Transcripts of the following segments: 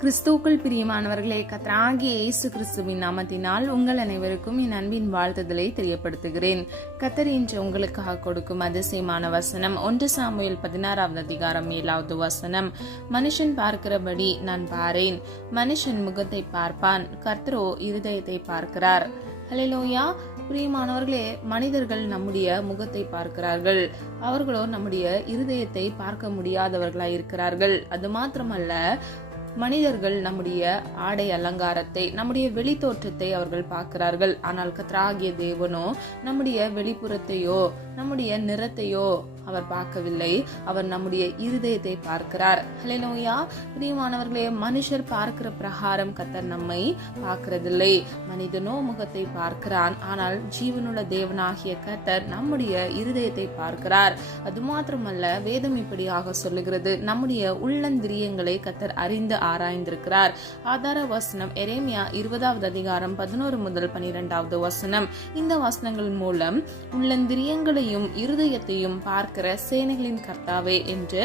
கிறிஸ்துவுக்குள் பிரியமானவர்களே, கர்த்தராகிய இயேசு கிறிஸ்துவின் நாமத்தினால் உங்கள் அனைவருக்கும் என் அன்பின் வாழ்த்துதலை தெரியப்படுத்துகிறேன். கர்த்தர் இன்று உங்களுக்காக கொடுக்கும் அதிசயமான வசனம் 1 சாமுவேல் 16வது அதிகாரம் 7வது வசனம். மனுஷன் பார்க்கிறபடி நான் பாரேன், மனுஷன் முகத்தை பார்ப்பான், கர்த்தரோ இருதயத்தை பார்க்கிறார். ஹல்லேலூயா. பிரியமானவர்களே, மனிதர்கள் நம்முடைய முகத்தை பார்க்கிறார்கள், அவர்களோ நம்முடைய இருதயத்தை பார்க்க முடியாதவர்களாய் இருக்கிறார்கள். அது மாத்திரமல்ல, மனிதர்கள் நம்முடைய ஆடை அலங்காரத்தை, நம்முடைய வெளி தோற்றத்தை அவர்கள் பார்க்கிறார்கள். ஆனால் கர்த்தராகிய தேவனோ நம்முடைய வெளிப்புறத்தையோ நம்முடைய நிறத்தையோ அவர் பார்க்கவில்லை. அவர் நம்முடைய இருதயத்தை பார்க்கிறார். ஹல்லேலூயா. பிரியமானவர்களே, மனுஷர் பார்க்கிற பிரகாரம் கர்த்தர் நம்மை பார்க்கிறதில்லை. மனிதனோ முகத்தை பார்க்கிறான், ஆனால் ஜீவனுள்ள தேவனாகிய கர்த்தர் நம்முடைய இருதயத்தை பார்க்கிறார். அது மாத்திரமல்ல, வேதம் இப்படியாக சொல்லுகிறது, நம்முடைய உள்ளந்திரியங்களை கர்த்தர் அறிந்து ஆராய்ந்திருக்கிறார். ஆதார வசனம் எரேமியா 20வது அதிகாரம் 11 முதல் 12வது வசனம். இந்த வசனங்கள் மூலம் உள்ளந்திரியங்களையும் இருதயத்தையும் பார்க்கிற சேனைகளின் கர்த்தாவே என்று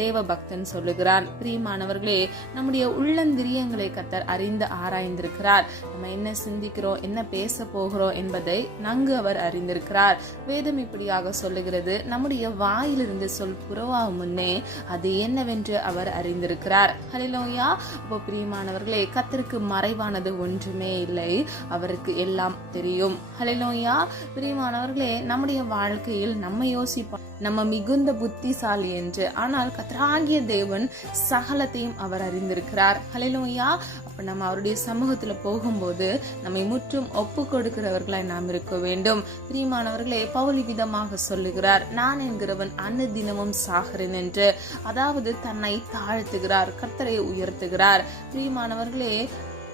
தேவ பக்தன் சொல்லுகிறான். பிரியமானவர்களே, நம்முடைய உள்ளந்திரியங்களை கர்த்தர் அறிந்து ஆராய்ந்திருக்கிறார். நம்ம என்ன சிந்திக்கிறோம், என்ன பேச போகிறோம் என்பதை நன்கு அவர் அறிந்திருக்கிறார். வேதம் இப்படியாக சொல்லுகிறது, நம்முடைய வாயிலிருந்து சொல் புறவாகும் முன்னே அது என்னவென்று அவர் அறிந்திருக்கிறார். ஹல்லேலூயா. அப்போ பிரியமானவர்களே, கர்த்தருக்கு மறைவானது ஒன்றுமே இல்லை, அவருக்கு எல்லாம் தெரியும். ஹல்லேலூயா. பிரியமானவர்களே, நம்முடைய வாழ்க்கையில் நம்ம யோசிப்போம், நம்ம மிகுந்த புத்திசாலி என்று. ஆனால் கர்த்தராகிய தேவன் சகலத்தையும் அவர் அறிந்திருக்கிறார். ஹல்லேலூயா. அப்ப நம்ம அவருடைய சமூகத்துல போகும்போது நம்மை முற்றும் ஒப்பு கொடுக்கிறவர்களாய் நாம் இருக்க வேண்டும். பிரியமானவர்களே, பவுல் விதமாக சொல்லுகிறார், நான் என்கிறவன் அனுதினமும் சாகிறேன் என்று. அதாவது தன்னை தாழ்த்துகிறார், கர்த்தரை உயர்த்துகிறார். பிரியமானவர்களே,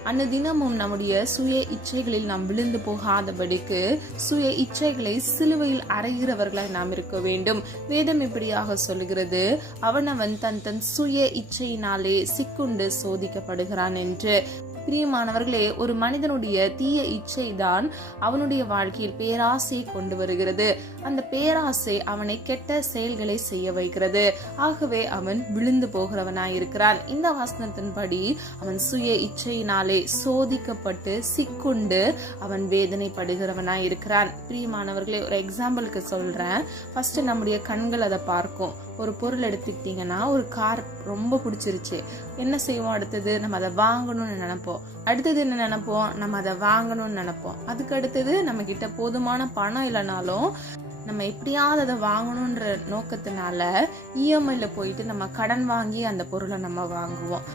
அன்னதினமும் நம்முடைய சுய இச்சைகளில் நாம் விழுந்து போகாதபடிக்கு சுய இச்சைகளை சிலுவையில் அறைகிறவர்களாய் நாம் இருக்க வேண்டும். வேதம் இப்படியாக சொல்லுகிறது, அவனவன் தன் சுய இச்சையினாலே சிக்குண்டு சோதிக்கப்படுகிறான் என்று. பிரியமானவர்களே, ஒரு மனிதனுடைய தீய இச்சை தான் அவனுடைய வாழ்க்கையில் பேராசையை கொண்டு வருகிறது. அந்த பேராசை அவனை கெட்ட செயல்களை செய்ய வைக்கிறது. ஆகவே அவன் விழுந்து போகிறவனாயிருக்கிறான். இந்த வசனத்தின்படி அவன் சுய இச்சையினாலே சோதிக்கப்பட்டு சிக்குண்டு அவன் வேதனைப்படுகிறவனாயிருக்கிறான். பிரியமானவர்களே, ஒரு எக்ஸாம்பிளுக்கு சொல்றேன். ஃபர்ஸ்ட் நம்முடைய கண்கள் அதை பார்க்கும். ஒரு பொருள் எடுத்துக்கிட்டீங்கன்னா, ஒரு கார் ரொம்ப பிடிச்சிருச்சு, என்ன செய்வோம்? அடுத்தது நம்ம அதை வாங்கணும்னு நினைப்போம். அடுத்தது என்ன நினைப்போம்? நம்ம அதை வாங்கணும்னு நினைப்போம். அதுக்கு அடுத்தது நம்ம கிட்ட போதுமான பணம் இல்லைனாலும் நம்ம எப்படியாவது அதை வாங்கணுன்ற நோக்கத்தினால இஎம்ஐல போயிட்டு நம்ம கடன் வாங்கி அந்த பொருளை நம்ம வாங்குவோம்.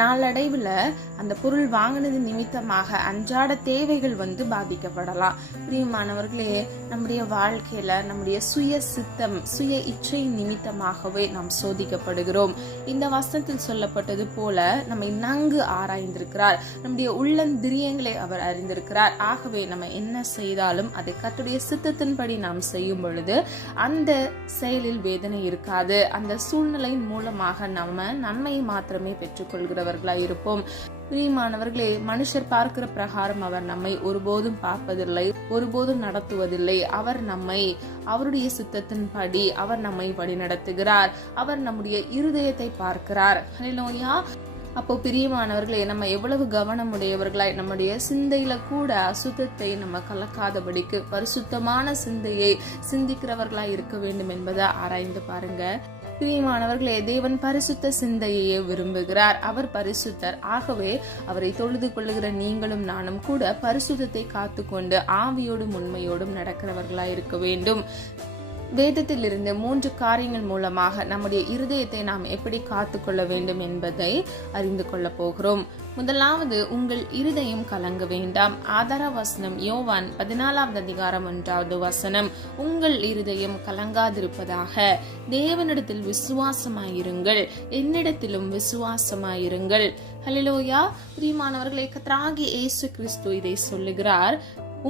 நாளடைவில் அந்த பொருள் வாங்கினது நிமித்தமாக அன்றாட தேவைகள் பாதிக்கப்படலாம். பிரியமானவர்களே, நம்முடைய வாழ்க்கையில நம்முடைய சுய சித்தம், சுய இச்சை நிமித்தமாகவே நாம் சோதிக்கப்படுகிறோம். இந்த வசனத்தில் சொல்லப்பட்டது போல நம்மை நன்கு ஆராய்ந்திருக்கிறார், நம்முடைய உள்ளந்திரியங்களை அவர் அறிந்திருக்கிறார். ஆகவே நம்ம என்ன செய்தாலும் அதை கர்த்தருடைய சித்தத்தின்படி நாம் செய்யும் பொழுது அந்த செயலில் வேதனை இருக்காது. அந்த சூழ்நிலையின் மூலமாக நம்ம நன்மையை மாத்திரமே பெற்றுக்கொள்கிறோம் இருப்போம். பிரியமானவர்களே, மனுஷர் பார்க்கிற பிரகாரம் அவர் நம்மை ஒருபோதும் பார்ப்பதில்லை, ஒருபோதும் நடத்துவதில்லை. அவர் நம்மை அவருடைய சித்தத்தின்படி அவர் நம்மை வழி நடத்துகிறார். அவர் நம்முடைய இருதயத்தை பார்க்கிறார். ஹல்லேலூயா. அப்போ பிரியமானவர்களே, நம்ம எவ்வளவு கவனமுடையவர்களாய் நம்முடைய சிந்தையில கூட அசுத்தத்தை நம்ம கலக்காதபடிக்கு பரிசுத்தமான சிந்தையை சிந்திக்கிறவர்களாய் இருக்க வேண்டும் என்பதை ஆராய்ந்து பாருங்க. பிரியமானவர்களே, தேவன் பரிசுத்த சிந்தையே விரும்புகிறார். அவர் பரிசுத்தர். ஆகவே அவரை தொழுது கொள்ளுகிற நீங்களும் நானும் கூட பரிசுத்தத்தை காத்துக்கொண்டு ஆவியோடும் உண்மையோடும் நடக்கிறவர்களாய் இருக்க வேண்டும். வேதத்தில் இருந்து 3 காரியங்கள் மூலமாக நம்முடைய இருதயத்தை நாம் எப்படி காத்துக்கொள்ள வேண்டும் என்பதை அறிந்து கொள்ள போகிறோம். முதலாவது, உங்கள் இருதயம் கலங்க வேண்டாம். ஆதார வசனம் யோவான் 14வது அதிகாரம் 1வது வசனம். உங்கள் இருதயம் கலங்காதிருப்பதாக, தேவனிடத்தில் விசுவாசமாயிருங்கள், என்னிடத்திலும் விசுவாசமாயிருங்கள். ஹல்லேலூயா. பிரியமானவர்களே, கர்த்தராகிய இயேசு கிறிஸ்து இதை சொல்லுகிறார்,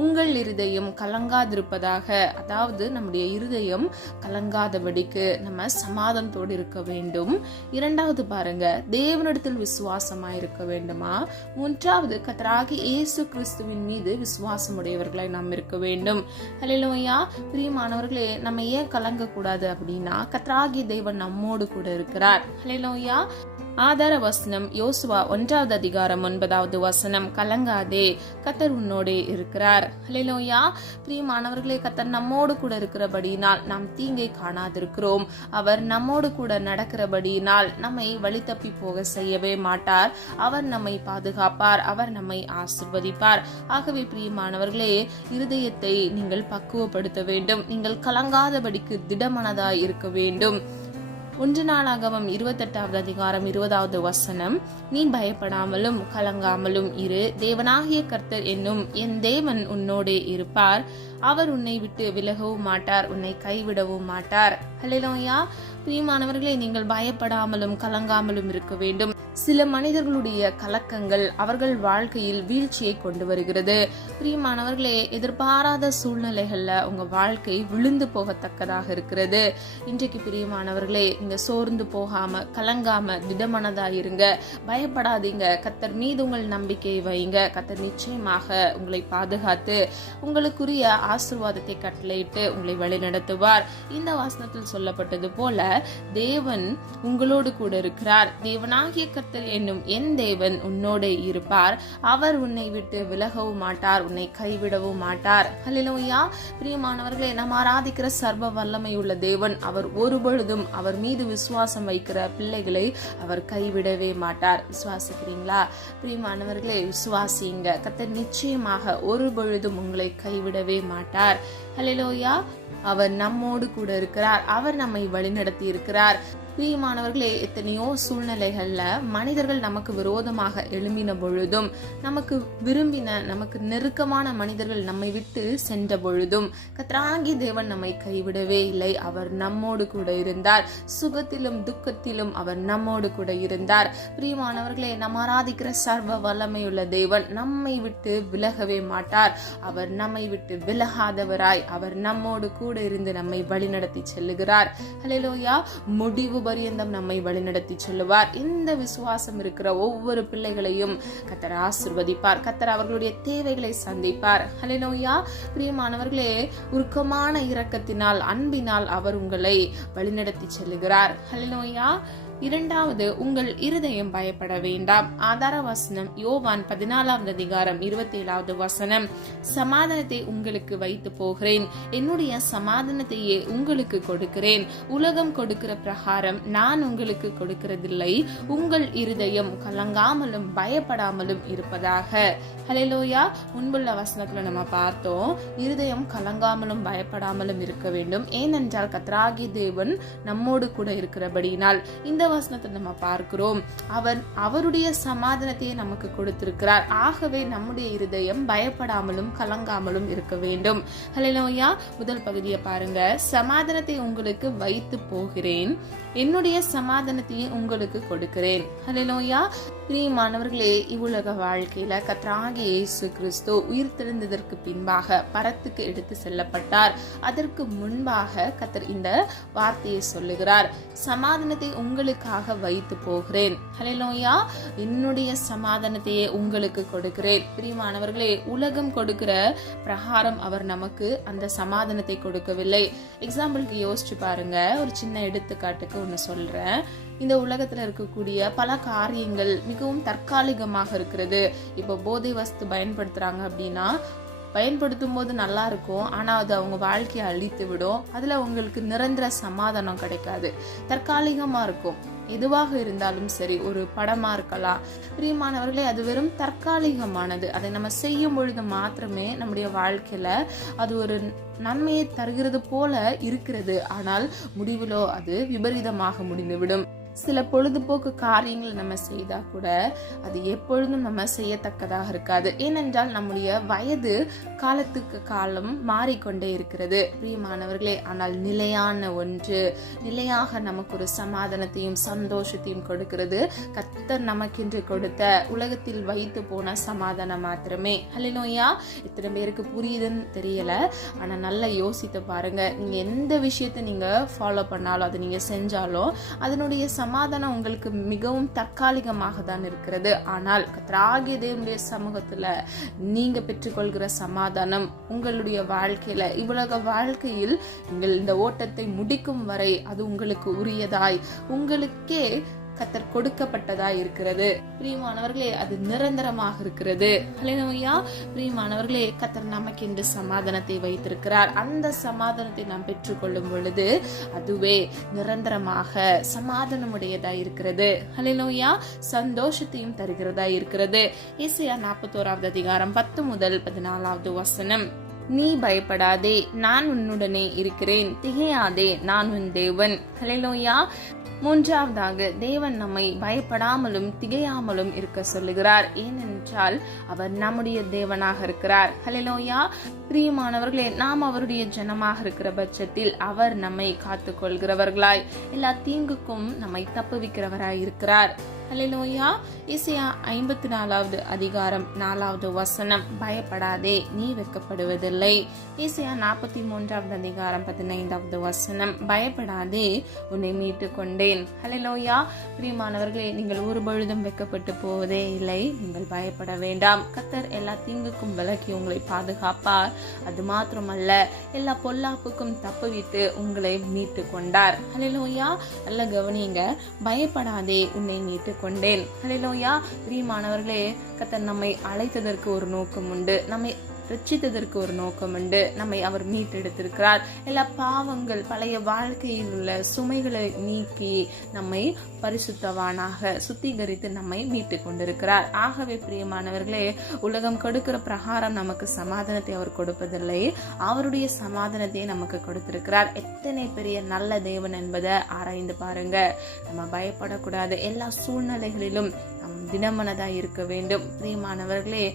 உங்கள் இருதயம் கலங்காதிருப்பதாக. அதாவது நம்முடைய இருதயம் கலங்காதபடிக்கு நம்ம சமாதானத்தோடு இருக்க வேண்டும். இரண்டாவது பாருங்க, தேவனிடத்தில் விசுவாசமாய் இருக்க வேண்டுமா. மூன்றாவது, கர்த்தராகிய இயேசு கிறிஸ்துவின் மீது விசுவாசம் உடையவர்களாய் நாம் இருக்க வேண்டும். ஹல்லேலூயா. பிரியமானவர்களே, நம்ம ஏன் கலங்க கூடாது அப்படின்னா, கர்த்தராகிய தேவன் நம்மோடு கூட இருக்கிறார். ஹல்லேலூயா. ஆதார வசனம் யோசுவா 1வது அதிகாரம் 9வது வசனம், கலங்காதே, கர்த்தர் உன்னோடே இருக்கிறார். ஹல்லேலூயா. பிரியமானவர்களே, கர்த்தர் நம்மோடு கூட இருக்கிறபடியினால் நாம் தீங்கை காணாதிருக்கிறோம். அவர் நம்மோடு கூட நடக்கிறபடியினால் நம்மை வழி தப்பி போக செய்யவே மாட்டார். அவர் நம்மை பாதுகாப்பார், அவர் நம்மை ஆசீர்வதிப்பார். ஆகவே பிரியமானவர்களே, இருதயத்தை நீங்கள் பக்குவப்படுத்த வேண்டும். நீங்கள் கலங்காதபடிக்கு திடமனதாய் இருக்க வேண்டும். 1 நாளாகமம் 28வது அதிகாரம் 20வது வசனம், நீ பயப்படாமலும் கலங்காமலும் இரு, தேவனாகிய கர்த்தர் என்னும் என் தேவன் உன்னோடே இருப்பார். அவர் உன்னை விட்டு விலகவும் மாட்டார், உன்னை கைவிடவும் மாட்டார். ஹல்லேலூயா. பிரியமானவர்களே, நீங்கள் பயப்படாமலும் கலங்காமலும் இருக்க வேண்டும். சில மனிதர்களுடைய கலக்கங்கள் அவர்கள் வாழ்க்கையில் வீழ்ச்சியை கொண்டு வருகிறது. பிரியமானவர்களே, எதிர்பாராத சூழ்நிலைகள்ல உங்க வாழ்க்கை விழுந்து போகத்தக்கதாக இருக்கிறது. இன்றைக்கு பிரியமானவர்களே, நீங்க சோர்ந்து போகாம கலங்காம திடமனதா இருங்க. பயப்படாதீங்க. கர்த்தர் மீது உங்கள் நம்பிக்கையை வைங்க. கர்த்தர் நிச்சயமாக உங்களை பாதுகாத்து உங்களுக்குரிய ஆசீர்வாதத்தை கட்டளையிட்டு உங்களை வழிநடத்துவார். இந்த வசனத்தில் சொல்லப்பட்டது போல தேவன் உங்களோடு கூட இருக்கிறார். தேவனாகிய கர்த்தர் என்னும் என் தேவன் உன்னோட இருப்பார். அவர் உன்னை விட்டு விலகவும் மாட்டார், உன்னை கைவிடவும் மாட்டார். ஹல்லேலூயா. பிரியமானவர்களே, நாம் ஆராதிக்கிற சர்வ வல்லமை உள்ள தேவன். அவர் ஒருபொழுதும் அவர் மீது விசுவாசம் வைக்கிற பிள்ளைகளை அவர் கைவிடவே மாட்டார். விசுவாசிக்கிறீங்களா? பிரியமானவர்களே, விசுவாசிங்க. கர்த்தர் நிச்சயமாக ஒரு பொழுதும் உங்களை கைவிடவே மாட்டார். ஹல்லேலூயா. அவர் நம்மோடு கூட இருக்கிறார். அவர் நம்மை வழிநடத்தி இருக்கிறார். பிரியமானவர்களே, எத்தனையோ சூழ்நிலைகள்ல மனிதர்கள் நமக்கு விரோதமாக எழும்பின பொழுதும், நமக்கு விரும்பின நமக்கு நெருக்கமான மனிதர்கள் நம்மை விட்டு சென்ற பொழுதும் கர்த்தராகிய தேவன் நம்மை கைவிடவே இல்லை. அவர் நம்மோடு கூட இருந்தார். சுகத்திலும் துக்கத்திலும் அவர் நம்மோடு கூட இருந்தார். பிரியமானவர்களே, நாம் ஆராதிக்கிற சர்வ வல்லமையுள்ள தேவன் நம்மை விட்டு விலகவே மாட்டார். அவர் நம்மை விட்டு விலகாதவராய் அவர் நம்மோடு கூட இருந்து நம்மை வழிநடத்தி செல்லுகிறார். ஹல்லேலூயா. முடிவு பரியந்தம் நம்மை வழிநடத்தி சொல்லுவார். இந்த விசுவாசம் இருக்கிற ஒவ்வொரு பிள்ளைகளையும் கர்த்தர் ஆசீர்வதிப்பார். கர்த்தர் அவர்களுடைய தேவைகளை சந்திப்பார். ஹல்லேலூயா. பிரியமானவர்களே, உருக்கமான இரக்கத்தினால் அன்பினால் அவர் உங்களை வழிநடத்தி செல்லுகிறார். ஹல்லேலூயா. 2வது, உங்கள் இருதயம் பயப்பட வேண்டாம். ஆதார வசனம் யோவான் 14வது அதிகாரம் 27வது வசனம், சமாதானத்தை உங்களுக்கு வைத்து போகிறேன், என்னுடைய சமாதானத்தையே உங்களுக்கு கொடுக்கிறேன். உலகம் கொடுக்கிற பிரகாரம் நான் உங்களுக்கு கொடுக்கிறதில்லை. உங்கள் இருதயம் கலங்காமலும் பயப்படாமலும் இருப்பதாக. ஹல்லேலூயா. முன்புள்ள வசனத்துல நம்ம பார்த்தோம், இருதயம் கலங்காமலும் பயப்படாமலும் இருக்க வேண்டும். ஏனென்றால் கர்த்தராகிய தேவன் நம்மோடு கூட இருக்கிறபடியினால். இந்த வசனத்தை நம்ம பார்க்கிறோம், அவர் அவருடைய சமாதானத்தையே நமக்கு கொடுத்திருக்கிறார். ஆகவே நம்முடைய இருதயம் பயப்படாமலும் கலங்காமலும் இருக்க வேண்டும். ஹல்லேலூயா. முதல் பகுதியை பாருங்க, சமாதானத்தை உங்களுக்கு வைத்து போகிறேன், என்னுடைய சமாதானத்தையே உங்களுக்கு கொடுக்கிறேன். ஹல்லேலூயா. பிரியமானவர்களே, இவ்வுலக வாழ்க்கையில கர்த்தராகிய இயேசு கிறிஸ்து உயிர் தெழுந்ததற்கு பின்பாக பரத்துக்கு எடுத்து செல்லப்பட்டார். அதற்கு முன்பாக கர்த்தர் இந்த வார்த்தையை சொல்லுகிறார், சமாதானத்தை உங்களுக்காக வைத்து போகிறேன். ஹல்லேலூயா. என்னுடைய சமாதானத்தையே உங்களுக்கு கொடுக்கிறேன். பிரியமானவர்களே, உலகம் கொடுக்கிற பிரகாரம் அவர் நமக்கு அந்த சமாதானத்தை கொடுக்கவில்லை. எக்ஸாம்பிளுக்கு யோசிச்சு பாருங்க. ஒரு சின்ன எடுத்துக்காட்டுக்கு ஒன்னு சொல்றேன். இந்த உலகத்துல இருக்கக்கூடிய பல காரியங்கள் மிகவும் தற்காலிகமாக இருக்கிறது. இப்போ போதை வஸ்து பயன்படுத்துறாங்க அப்படின்னா, பயன்படுத்தும் போது நல்லா இருக்கும், ஆனா அது அவங்க வாழ்க்கையை அழித்து விடும். அதுல உங்களுக்கு நிரந்தர சமாதானம் கிடைக்காது. தற்காலிகமா இருக்கும். எதுவாக இருந்தாலும் சரி, ஒரு படமா இருக்கலாம். பிரியமானவர்களே, அது வெறும் தற்காலிகமானது. அதை நம்ம செய்யும் பொழுது மாத்திரமே நம்முடைய வாழ்க்கையில அது ஒரு நன்மையை தருகிறது போல இருக்கிறது. ஆனால் முடிவிலோ அது விபரீதமாக முடிந்துவிடும். சில பொழுதுபோக்கு காரியங்களை நம்ம செய்தா கூட அது எப்பொழுதும் நம்ம செய்யத்தக்கதாக இருக்காது. ஏனென்றால் நம்முடைய வயது காலத்துக்கு காலம் மாறிக்கொண்டே இருக்கிறது. பிரியமானவர்களே, ஆனால் நிலையான ஒன்று, நிலையாக நமக்கு ஒரு சமாதானத்தையும் சந்தோஷத்தையும் கொடுக்கிறது கர்த்தர் நமக்கென்று கொடுத்த உலகத்தில் வைத்து போன சமாதானம் மாத்திரமே. ஹல்லேலூயா. இத்தனை பேருக்கு புரியுதுன்னு தெரியல, ஆனா நல்லா யோசித்து பாருங்க. நீங்க எந்த விஷயத்தை நீங்க ஃபாலோ பண்ணாலும், அதை நீங்க செஞ்சாலும் அதனுடைய சமாதானம் உங்களுக்கு மிகவும் தற்காலிகமாக தான் இருக்கிறது. ஆனால் கர்த்தராகிய தேவனுடைய சமூகத்துல நீங்க பெற்றுக்கொள்கிற சமாதானம் உங்களுடைய வாழ்க்கையில, இவ்வுலக வாழ்க்கையில் நீங்கள் இந்த ஓட்டத்தை முடிக்கும் வரை அது உங்களுக்கு உரியதாய், உங்களுக்கே கத்தர் கொடுக்கப்பட்டதா இருக்கிறது. பிரியமானவர்களே, அது நிரந்தரமாக இருக்கிறது. ஹல்லேலூயா. பிரியமானவர்களே, கத்தர் நமக்கு என்று சமாதானத்தை வைத்திருக்கிறார். அந்த சமாதானத்தை நாம் பெற்றுக்கொள்ளும் பொழுது அதுவே நிரந்தரமாக சமாதானமுடையதா இருக்கிறது. ஹல்லேலூயா. சந்தோஷத்தையும் தருகிறதா இருக்கிறது. ஏசாயா 41வது அதிகாரம் 10 முதல் 14வது வசனம். நீ பயப்படாதே, நான் உன்னுடனே இருக்கிறேன், திகையாதே, நான் உன் தேவன். ஹல்லேலூயா. மூன்றாவதாக, தேவன் நம்மை பயப்படாமலும் திகையாமலும் இருக்க சொல்லுகிறார். ஏனென்றால் அவர் நம்முடைய தேவனாக இருக்கிறார். ஹல்லேலூயா. பிரியமானவர்களே, நாம் அவருடைய ஜனமாக இருக்கிற பட்சத்தில் அவர் நம்மை காத்துக் கொள்கிறவர்களாய், எல்லா தீங்குக்கும் நம்மை தப்புவிக்கிறவராய் இருக்கிறார். ஹல்லேலூயா. ஏசாயா 54வது அதிகாரம் 4வது வசனம். பயப்படாதே, நீ வெட்கப்படுவதில்லை. ஏசாயா 43வது அதிகாரம் 15வது வசனம். பயப்படாதே, உன்னை மீட்டு கொண்டேன். ஹல்லேலூயா. பிரியமானவர்களே, நீங்கள் ஒரு பொழுதும் வெட்கப்பட்டு போவதே இல்லை. நீங்கள் பயப்பட வேண்டாம். கர்த்தர் எல்லா தீங்குக்கும் விலக்கி உங்களை பாதுகாப்பார். அது மாத்திரமல்ல, எல்லா பொல்லாப்புக்கும் தப்புவித்து உங்களை மீட்டு கொண்டார். ஹல்லேலூயா. நல்ல கவனிங்க. பயப்படாதே, உன்னை மீட்டு கொண்டேன். ஹல்லேலூயா. பிரியமானவர்களே, கர்த்தர் நம்மை அழைத்ததற்கு ஒரு நோக்கம் உண்டு. நம்மை ரட்சித்ததற்கு ஒரு நோக்கம் உண்டு. நம்மை அவர் மீட்டெடுத்திருக்கிறார். எல்லா பாவங்கள், பழைய வாழ்க்கையில் உள்ள சுமைகளை நீக்கி நம்மை பரிசுத்தவானாக சுத்திகரித்து நம்மை மீட்டு கொண்டிருக்கிறார். ஆகவே பிரியமானவர்களே, உலகம் கொடுக்கிற பிரகாரம் நமக்கு சமாதானத்தை அவர் கொடுப்பதில்லை. அவருடைய சமாதானத்தை நமக்கு கொடுத்திருக்கிறார். எத்தனை பெரிய நல்ல தேவன் என்பதை ஆராய்ந்து பாருங்க. நம்ம பயப்படக்கூடாது. எல்லா சூழ்நிலைகளிலும் நம் தினமனதா இருக்க வேண்டும். பிரியமானவர்களே,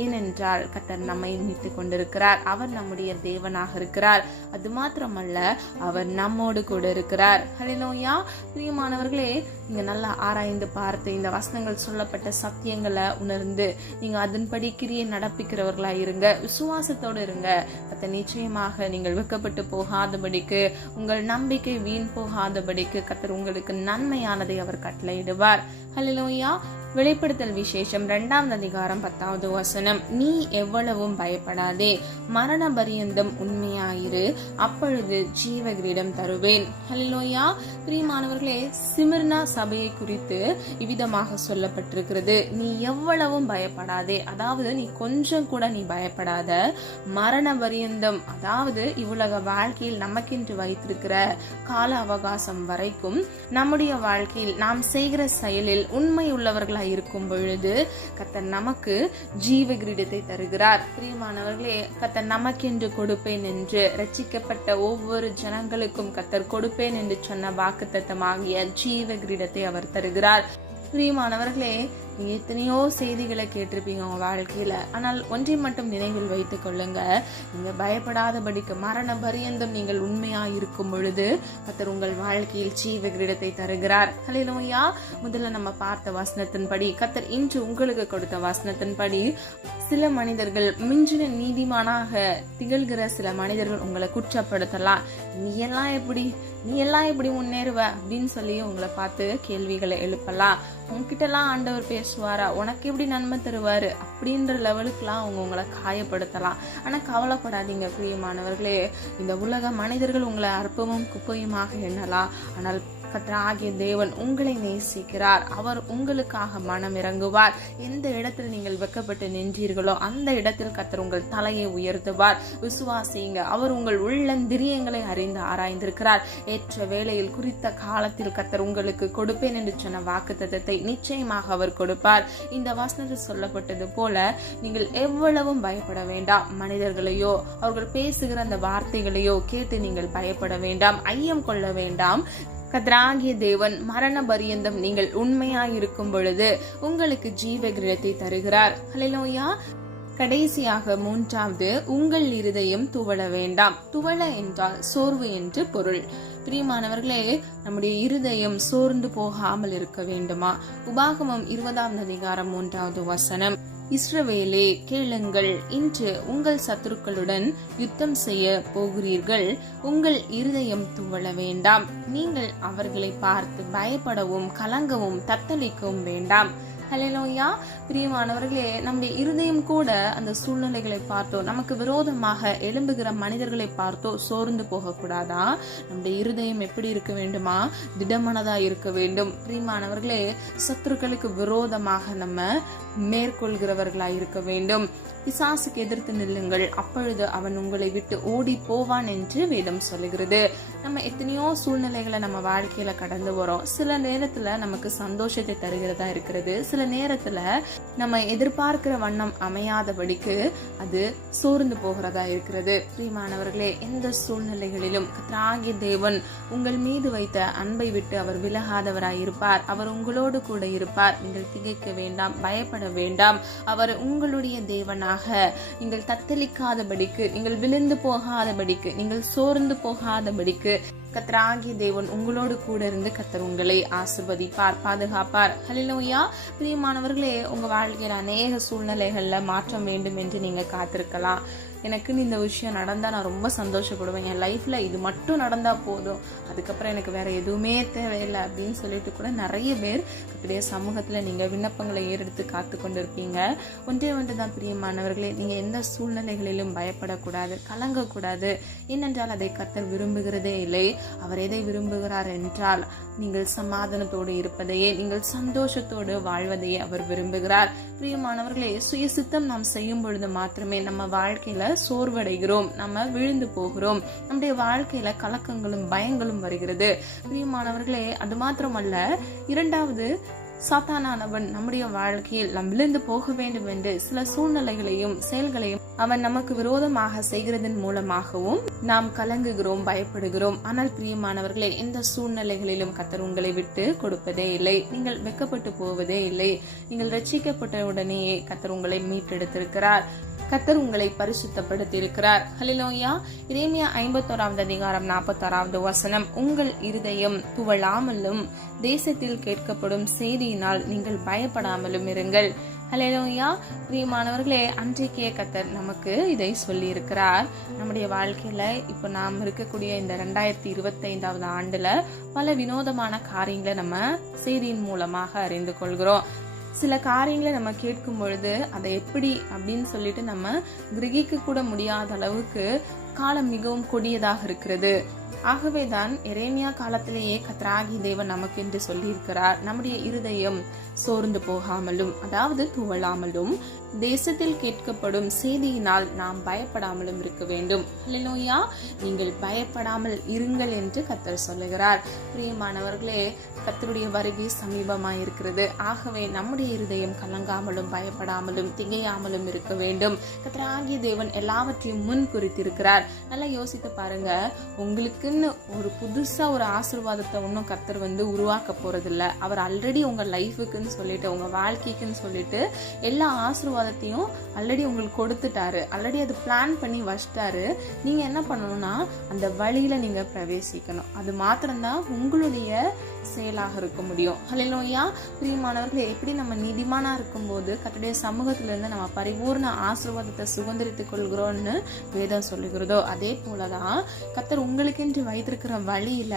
ஏனென்றால் கர்த்தர் நம்மை மீட்டு கொண்டிருக்கிறார். அவர் நம்முடைய தேவனாக இருக்கிறார். அது மாத்திரமல்ல, அவர் நம்மோடு கூட இருக்கிறார். ஹல்லேலூயா. பிரியமானவர்களே, நீங்க நல்லா ஆராய்ந்து பார்த்து இந்த வசனங்கள் சொல்லப்பட்ட சத்தியங்களை உணர்ந்து நீங்க அதன்படி கிரியை நடப்பிக்கிறவர்களா இருங்க. விசுவாசத்தோடு இருங்க. கர்த்தர் நிச்சயமாக நீங்கள் வெட்கப்பட்டு போகாதபடிக்கு, உங்கள் நம்பிக்கை வீண் போகாதபடிக்கு கர்த்தர் உங்களுக்கு நன்மையானதை அவர் கட்டளையிடுவார். ஹல்லேலூயா. வெளிப்படுத்தல் விசேஷம் 2வது அதிகாரம் 10வது வசனம். நீ எவ்வளவும் பயப்படாதே, மரண பரியந்தம் உண்மையாயிரு, அப்பொழுது ஜீவகிரீடம் தருவேன். ஹல்லேலூயா. பிரியமானவர்களே, சிமிர்னா சபையை குறித்து இவ்விதமாக சொல்லப்பட்டிருக்கிறது. நீ எவ்வளவும் பயப்படாதே, அதாவது நீ கொஞ்சம் கூட நீ பயப்படாத, மரண பரியந்தம், அதாவது இவ்வுலக வாழ்க்கையில் நமக்கென்று வைத்திருக்கிற கால அவகாசம் வரைக்கும் நம்முடைய வாழ்க்கையில் நாம் செய்கிற செயலில் உண்மை உள்ளவர்களாய் இருக்கும் பொழுது கர்த்தர் நமக்கு ஜீவ கிரீடத்தை தருகிறார். பிரியமானவர்களே, கர்த்தர் நமக்கென்று கொடுப்பேன் என்று, ரட்சிக்கப்பட்ட ஒவ்வொரு ஜனங்களுக்கும் கர்த்தர் கொடுப்பேன் என்று சொன்ன வாக்குத்தத்தமாகிய ஜீவ கிரீடத்தை அவர் தருகிறார். பிரியமானவர்களே, நீங்க எத்தனையோ செய்திகளை கேட்டிருப்பீங்க உங்க வாழ்க்கையில. ஆனால் ஒன்றை மட்டும் நினைவில் வைத்துக் கொள்ளுங்க. நீங்க பயப்படாதபடிக்கு மரண பரியந்தம் நீங்கள் உண்மையா இருக்கும் பொழுது கர்த்தர் உங்கள் வாழ்க்கையில் ஜீவ கிரீடத்தை தருகிறார். ஹல்லேலூயா. முதல்ல நம்ம பார்த்த வசனத்தின்படி, கர்த்தர் இன்று உங்களுக்கு கொடுத்த வசனத்தின்படி, சில மனிதர்கள் மிஞ்சின நீதிமானாக திகழ்கிற சில மனிதர்கள் உங்களை குற்றப்படுத்தலாம். நீ எல்லாம் எப்படி முன்னேறுவ அப்படின்னு சொல்லி உங்களை பார்த்து கேள்விகளை எழுப்பலாம். உங்ககிட்டலாம் ஆண்டவர் பேசுவாரா, உனக்கு எப்படி நன்மை தருவாரு அப்படின்ற லெவலுக்குலாம் அவங்க உங்களை காயப்படுத்தலாம். ஆனா கவலைப்படாதீங்க பிரியமானவர்களே. இந்த உலக மனிதர்கள் உங்களை அற்பமும் குப்பையுமாக எண்ணலாம். ஆனால் கர்த்தராகிய தேவன் உங்களை நேசிக்கிறார். அவர் உங்களுக்காக மனம் இறங்குவார். எந்த இடத்தில் நீங்கள் வெட்கப்பட்டு நின்றீர்களோ அந்த இடத்தில் கர்த்தர் உங்கள் தலையை உயர்த்துவார். விசுவாசிங்க. அவர் உங்கள் உள்ளந்திரியங்களை அறிந்து ஆராய்ந்திருக்கிறார். ஏற்ற வேளையில் குறித்த காலத்தில் கர்த்தர் உங்களுக்கு கொடுப்பேன் என்று சொன்ன வாக்குத்தத்தத்தை நிச்சயமாக அவர் கொடுப்பார். இந்த வசனத்தில் சொல்லப்பட்டது போல நீங்கள் எவ்வளவும் பயப்பட வேண்டாம். மனிதர்களையோ அவர்கள் பேசுகிற அந்த வார்த்தைகளையோ கேட்டு நீங்கள் பயப்பட வேண்டாம், ஐயம் கொள்ள வேண்டாம். கர்த்தராகிய தேவன் மரண பரியந்தம் நீங்கள் உண்மையாயிருக்கும் பொழுது உங்களுக்கு ஜீவ கிரீடத்தை தருகிறார். ஹல்லேலூயா. கடைசியாக மூன்றாவது, உங்கள் இருதயம் துவள வேண்டாம். துவள என்றால் சோர்வு என்று பொருள். பிரியமானவர்களே, நம்முடைய இருதயம் சோர்ந்து போகாமல் இருக்க வேண்டுமா? உபாகமம் 20வது அதிகாரம் 3வது வசனம். இஸ்ரவேலே கேளுங்கள், இன்று உங்கள் சத்துருக்களுடன் யுத்தம் செய்ய போகிறீர்கள். உங்கள் இருதயம் துவள வேண்டாம். நீங்கள் அவர்களை பார்த்து பயப்படவும் கலங்கவும் தத்தளிக்கவும் வேண்டாம். ஹல்லேலூயா. பிரியமானவர்களே, நம்முடைய இருதயம் கூட அந்த சூழ்நிலைகளை பார்த்தோ, நமக்கு விரோதமாக எழும்புகிற மனிதர்களை பார்த்தோ சோர்ந்து போக கூடாதா? நம்முடைய இருதயம் எப்படி இருக்க வேண்டுமா? திடமனதா இருக்க வேண்டும். பிரியமானவர்களே, சத்துருக்களுக்கு விரோதமாக நம்ம மேற்கொள்கிறவர்களா இருக்க வேண்டும். பிசாசுக்கு எதிர்த்து நில்லுங்கள், அப்பொழுது அவன் உங்களை விட்டு ஓடி போவான் என்று வேதம் சொல்லுகிறது. நம்ம எத்தனையோ சூழ்நிலைகளை நம்ம வாழ்க்கையில கடந்து வரோம். சில நேரத்துல நமக்கு சந்தோஷத்தை தருகிறதா இருக்கிறது, சில நேரத்துல நம்ம எதிர்பார்க்கிற வண்ணம் அமையாதபடிக்கு அது சோர்ந்து போகிறதா இருக்கிறது. பிரியமானவர்களே, எந்த சூழ்நிலைகளிலும் கர்த்தராகிய தேவன் உங்கள் மீது வைத்த அன்பை விட்டு அவர் விலகாதவராய் இருப்பார். அவர் உங்களோடு கூட இருப்பார். நீங்கள் திகைக்க வேண்டாம், பயப்பட வேண்டாம். அவர் உங்களுடைய தேவனாக நீங்கள் தத்தளிக்காதபடிக்கு, நீங்கள் விழுந்து போகாதபடிக்கு, நீங்கள் சோர்ந்து போகாதபடிக்கு கர்த்தராகிய தேவன் உங்களோடு கூட இருந்து கர்த்தர் உங்களை ஆசீர்வதிப்பார், பாதுகாப்பார். ஹல்லேலூயா. பிரியமானவர்களே, உங்க வாழ்க்கையில அநேக சூழ்நிலைகள்ல மாற்றம் வேண்டும் என்று நீங்க காத்திருக்கலாம். எனக்குன்னு இந்த விஷயம் நடந்தா நான் ரொம்ப சந்தோஷப்படுவேன், என் லைஃப்ல இது மட்டும் நடந்தா போதும், அதுக்கப்புறம் எனக்கு வேற எதுவுமே தேவையில்லை அப்படின்னு சொல்லிட்டு கூட நிறைய பேர் கர்த்தருடைய சமூகத்துல நீங்க விண்ணப்பங்களை ஏறெடுத்து காத்து கொண்டு இருப்பீங்க. ஒன்றே ஒன்றுதான் பிரியமானவர்களே, நீங்க எந்த சூழ்நிலைகளிலும் பயப்படக்கூடாது, கலங்கக்கூடாது. ஏனென்றால் அதை கர்த்தர் விரும்புகிறதே இல்லை. அவர் எதை விரும்புகிறார் என்றால் நீங்கள் சமாதானத்தோடு இருப்பதையே, நீங்கள் சந்தோஷத்தோடு வாழ்வதையே அவர் விரும்புகிறார். பிரியமானவர்களே, சுய சித்தம் நாம் செய்யும் பொழுது மாத்திரமே நம்ம வாழ்க்கையில சோர்வடைகிறோம், நம்ம விழுந்து போகிறோம், நம்முடைய வாழ்க்கையில கலக்கங்களும் பயங்களும் வருகிறது. பிரியமானவர்களே, அது மாத்திரமல்ல, இரண்டாவது சாத்தானானவன் நம்முடைய வாழ்க்கையில் நாம் விழுந்து போக வேண்டும் என்று சில சூழ்நிலைகளையும் செயல்களையும் அவன் நமக்கு விரோதமாக செய்கிறதன் மூலமாகவும் நாம் கலங்குகிறோம், பயப்படுகிறோம். ஆனால் பிரியமானவர்களே, எந்த சூழ்நிலைகளிலும் கர்த்தர் உங்களை விட்டு கொடுப்பதே இல்லை. நீங்கள் வெட்கப்பட்டு போவதே இல்லை. நீங்கள் ரட்சிக்கப்பட்ட உடனேயே கர்த்தர் உங்களை மீட்டெடுத்திருக்கிறார். கர்த்தர் உங்களை பரிசுத்தப்படுத்தி இருக்கிறார். ஹல்லேலூயா. எரேமியா 51 அதிகாரம் 46 வசனம், உங்கள் இருதயம் துவளாமலும் தேசத்தில் கேட்கப்படும் செய்தியினால் நீங்கள் பயப்படாமலும் இருங்கள். ஹல்லேலூயா. பிரியமானவர்களே, அன்றைக்கே கர்த்தர் நமக்கு இதை சொல்லி இருக்கிறார். நம்முடைய வாழ்க்கையில இப்போ நாம் இருக்கக்கூடிய இந்த 2025 ஆண்டுல பல வினோதமான காரியங்களை நம்ம செய்தியின் மூலமாக அறிந்து கொள்கிறோம். சில காரியங்களை நம்ம கேட்கும் பொழுது அதை எப்படி அப்படின்னு சொல்லிட்டு நம்ம கிரகிக்க கூட முடியாத அளவுக்கு காலம் மிகவும் கொடியதாக இருக்கிறது. ஆகவேதான் எரேமியா காலத்திலேயே கர்த்தராகிய தேவன் நமக்கு என்று சொல்லி இருக்கிறார், நம்முடைய இருதயம் சோர்ந்து போகாமலும், அதாவது துவளாமலும், தேசத்தில் கேட்கப்படும் செய்தியினால் நாம் பயப்படாமலும் இருக்க வேண்டும். ஹல்லேலூயா. நீங்கள் பயப்படாமல் இருங்கள் என்று கர்த்தர் சொல்லுகிறார். பிரியமானவர்களே, கர்த்தருடைய வருகை சமீபமாய் இருக்கிறது. ஆகவே நம்முடைய இருதயம் கலங்காமலும் பயப்படாமலும் திகையாமலும் இருக்க வேண்டும். கர்த்தராகிய தேவன் எல்லாவற்றையும் முன் குறித்திருக்கிறார். நல்லா யோசித்து பாருங்க, உங்களுக்குன்னு ஒரு புதுசா ஒரு ஆசீர்வாதத்தை ஒன்னும் கர்த்தர் உருவாக்க போறதில்ல. அவர் ஆல்ரெடி உங்க லைஃபுக்குன்னு சொல்லிட்டு, உங்க வாழ்க்கைக்குன்னு சொல்லிட்டு எல்லா ஆசீர்வாதத்தையும் ஆல்ரெடி உங்களுக்கு கொடுத்துட்டாரு. ஆல்ரெடி அது பிளான் பண்ணி வச்சிட்டாரு. நீங்க என்ன பண்ணணும்னா அந்த வழியில நீங்க பிரவேசிக்கணும். அது மாத்திரம்தான் உங்களுடைய செயலாக இருக்க முடியும். ஹல்லேலூயா. பிரியமானவர்களே, எப்படி நம்ம நீதிமானா இருக்கும்போது கர்த்தருடைய சமூகத்துல இருந்து நம்ம பரிபூர்ண ஆசீர்வாதத்தை சுதந்திரித்துக் கொள்கிறோம்னு வேதம் சொல்லுகிறதோ, அதே போலதான் கர்த்தர் உங்களுக்கென்று வைத்திருக்கிற வழியில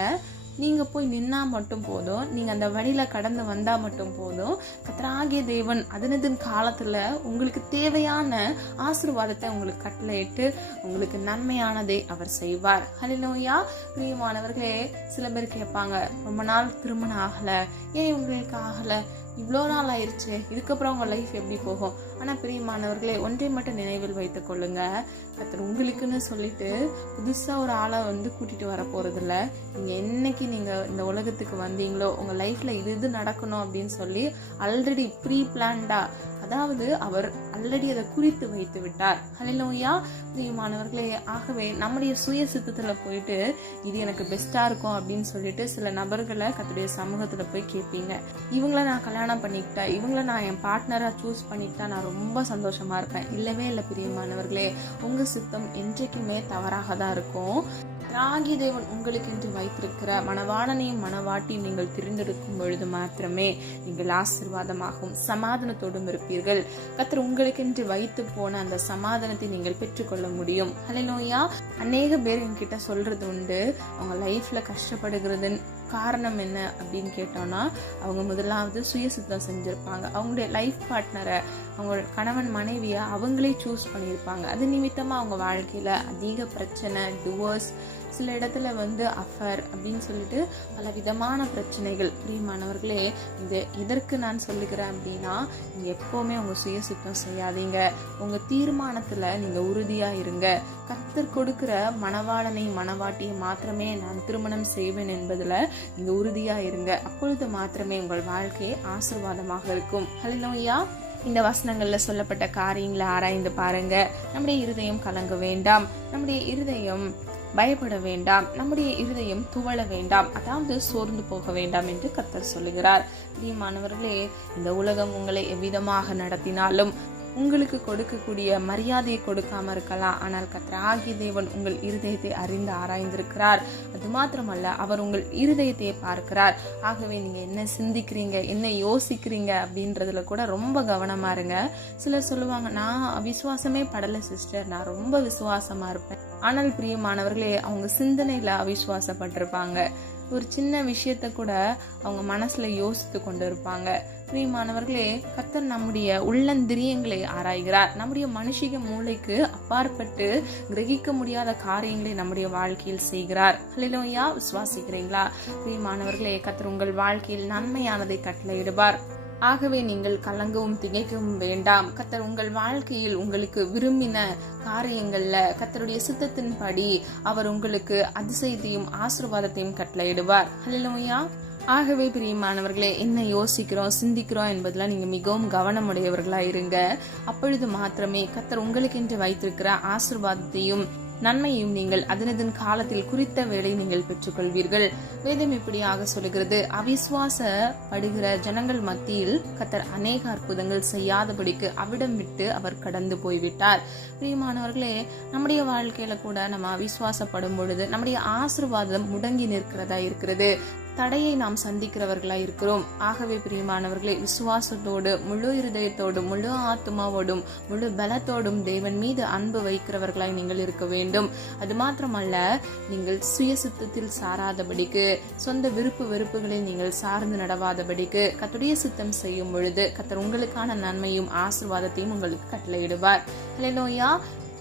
நீங்க போய் நின்னா மட்டும் போதும், நீங்க அந்த வழியில கடந்து வந்தா மட்டும் போதும். கர்த்தராகிய தேவன் அதனதின் காலத்துல உங்களுக்கு தேவையான ஆசீர்வாதத்தை உங்களுக்கு கட்டளையிட்டு உங்களுக்கு நன்மையானதை அவர் செய்வார். ஹல்லேலூயா. பிரியமானவர்களே, சில பேர் கேட்பாங்க, ரொம்ப நாள் திருமணம் ஆகல, ஏன் உங்களுக்கு ஆகல, இவ்வளோ நாள் ஆயிடுச்சு, இதுக்கப்புறம் உங்க லைஃப் எப்படி போகும்? ஆனா பிரியமானவர்களே, ஒன்றை மட்டும் நினைவில் வைத்துக் கொள்ளுங்க, கர்த்தர் உங்களுக்குன்னு சொல்லிட்டு புதுசா ஒரு ஆளை கூட்டிட்டு வர போறது இல்ல. நீங்க என்னைக்கு நீங்க இந்த உலகத்துக்கு வந்தீங்களோ உங்க லைஃப்ல இது நடக்கணும் அப்படின்னு சொல்லி ஆல்ரெடி ப்ரீ பிளான்டா, அதாவது அவர் ஆல்ரெடி அதை குறித்து வைத்து விட்டார். ஹல்லேலூயா. பிரியமானவர்களே, ஆகவே நம்முடைய சுய சித்தத்துல போயிட்டு இது எனக்கு பெஸ்டா இருக்கும் அப்படின்னு சொல்லிட்டு சில நபர்களை கர்த்தருடைய சமூகத்துல போய் கேட்பீங்க. இவங்கள நான் கல்யாணம் பண்ணிக்கிட்டா, இவங்கள நான் என் பார்ட்னரா சூஸ் பண்ணிக்கிட்டா நான் ரொம்ப சந்தோஷமா இருப்பேன். இல்லவே இல்லை பிரியமானவர்களே, உங்க சித்தம் என்றைக்குமே தவறாக தான் இருக்கும். ராகி தேவன் உங்களுக்கு என்று வைத்திருக்கிற மணவாளனையும் மணவாட்டியும் நீங்கள் தெரிந்தெடுக்கும் பொழுது மாத்திரமே நீங்கள் ஆசீர்வாதமாகவும் சமாதானத்தோடும் இருப்பீர்கள். கர்த்தர் உங்களுக்கென்று வைத்து போன அந்த சமாதானத்தை நீங்கள் பெற்றுக்கொள்ள முடியும். ஹல்லேலூயா. அநேக பேர் என்கிட்ட சொல்றது உண்டு, அவங்க லைஃப்ல கஷ்டப்படுகிறது காரணம் என்ன அப்படின்னு கேட்டோம்னா, அவங்க முதலாவது சுயசித்தம் செஞ்சிருப்பாங்க. அவங்களுடைய லைஃப் பார்ட்னரை, அவங்க கணவன் மனைவியை அவங்களே சூஸ் பண்ணியிருப்பாங்க. அது நிமித்தமா அவங்க வாழ்க்கையில அதிக பிரச்சனை, டிவோர்ஸ், சில இடத்துல அஃபேர் அப்படின்னு சொல்லிட்டு பல விதமான பிரச்சனைகள். பிரியமானவர்களே, இது எதற்கு நான் சொல்லுகிறேன் அப்படின்னா, நீங்க எப்பவுமே உங்க சுயசித்தம் செய்யாதீங்க. உங்க தீர்மானத்துல நீங்க உறுதியா இருங்க. கர்த்தர் கொடுக்கிற மணவாளனை மணவாட்டியை மாத்திரமே நான் திருமணம் செய்வேன் என்பதுல நீங்க உறுதியா இருங்க. அப்பொழுது மாத்திரமே உங்கள் வாழ்க்கை ஆசீர்வாதமாக இருக்கும். ஹல்லேலூயா. இந்த வசனங்கள்ல சொல்லப்பட்ட காரியங்களை ஆராய்ந்து பாருங்க. நம்முடைய இருதயம் கலங்க வேண்டாம், நம்முடைய இருதயம் பயப்பட வேண்டாம், நம்முடைய இருதயம் துவள வேண்டாம், அதாவது சோர்ந்து போக வேண்டாம் என்று கர்த்தர் சொல்லுகிறார். பிரியமானவர்களே, இந்த உலகம் உங்களை எவ்விதமாக நடத்தினாலும் உங்களுக்கு கொடுக்கக்கூடிய மரியாதையை கொடுக்காம இருக்கலாம். ஆனால் கர்த்தராகிய தேவன் உங்கள் இருதயத்தை அறிந்து ஆராய்ந்திருக்கிறார். அது மாத்திரமல்ல, அவர் உங்கள் இருதயத்தை பார்க்கிறார். ஆகவே நீங்க என்ன சிந்திக்கிறீங்க, என்ன யோசிக்கிறீங்க அப்படின்றதுல கூட ரொம்ப கவனமா இருங்க. சிலர் சொல்லுவாங்க, நான் விசுவாசமே படல சிஸ்டர், நான் ரொம்ப விசுவாசமா இருப்பேன். ஆனால் பிரியமானவர்களே, அவங்க சிந்தனையில அவிசுவாசப்பட்டிருப்பாங்க. ஒரு சின்ன விஷயத்த கூட அவங்க மனசுல யோசித்து கொண்டு இருப்பாங்க. பிரியமானவர்களே, கர்த்தர் நம்முடைய உள்ளந்திரியங்களை ஆராய்கிறார். நம்முடைய மனுஷிக மூளைக்கு அப்பாற்பட்டு கிரகிக்க முடியாத காரியங்களை நம்முடைய வாழ்க்கையில் செய்கிறார். ஹல்லேலூயா. விசுவாசிக்கிறீங்களா? பிரியமானவர்களே, கர்த்தர் உங்கள் வாழ்க்கையில் நன்மையானதை கட்டளையிடுவார். ஆகவே நீங்கள் கலங்கவும் திகைக்கவும் வேண்டாம். கர்த்தர் உங்கள் வாழ்க்கையில் உங்களுக்கு விரும்பின காரியங்கள்ல கர்த்தருடைய சித்தத்தின்படி அவர் உங்களுக்கு அதிசயத்தையும் ஆசீர்வாதத்தையும் கட்டளையிடுவார். ஹல்லேலூயா. ஆகவே பிரியமானவர்களே, என்ன யோசிக்கிறோம், சிந்திக்கிறோம் என்பதுல நீங்க மிகவும் கவனமுடையவர்களா இருங்க. அப்பொழுது மாத்திரமே கர்த்தர் உங்களுக்கு வைத்திருக்கிற ஆசீர்வாதத்தையும் நன்மையும் நீங்கள் அதனதன் காலத்தில் குறித்த வேளை நீங்கள் பெற்றுக்கொள்வீர்கள். வேதம் இப்படியாக சொல்லுகிறது, அவிசுவாசப்படுகிற ஜனங்கள் மத்தியில் கர்த்தர் அநேக அற்புதங்கள் செய்யாதபடிக்கு அவிடம் விட்டு அவர் கடந்து போய்விட்டார். பிரியமானவர்களே, நம்முடைய வாழ்க்கையில கூட நம்ம அவிசுவாசப்படும் பொழுது நம்முடைய ஆசீர்வாதம் முடங்கி நிற்கிறதா இருக்கிறது. தடையை நாம் சந்திக்கிறவர்களா இருக்கிறோம். ஆகவே பிரியமானவர்களே, விசுவாசத்தோடு, முழு இருதயத்தோடும், முழு ஆத்மாவோடும், முழு பலத்தோடும் தேவன் மீது அன்பு வைக்கிறவர்களாய் நீங்கள் இருக்க வேண்டும். அது மாத்திரமல்ல, நீங்கள் சுயசித்தத்தில் சாராதபடிக்கு, சொந்த விருப்பு வெறுப்புகளை நீங்கள் சார்ந்து நடவாதபடிக்கு கர்த்தருடைய சித்தம் செய்யும் பொழுது கர்த்தர் உங்களுக்கான நன்மையும் ஆசீர்வாதத்தையும் உங்களுக்கு கட்டளையிடுவார். ஹல்லேலூயா.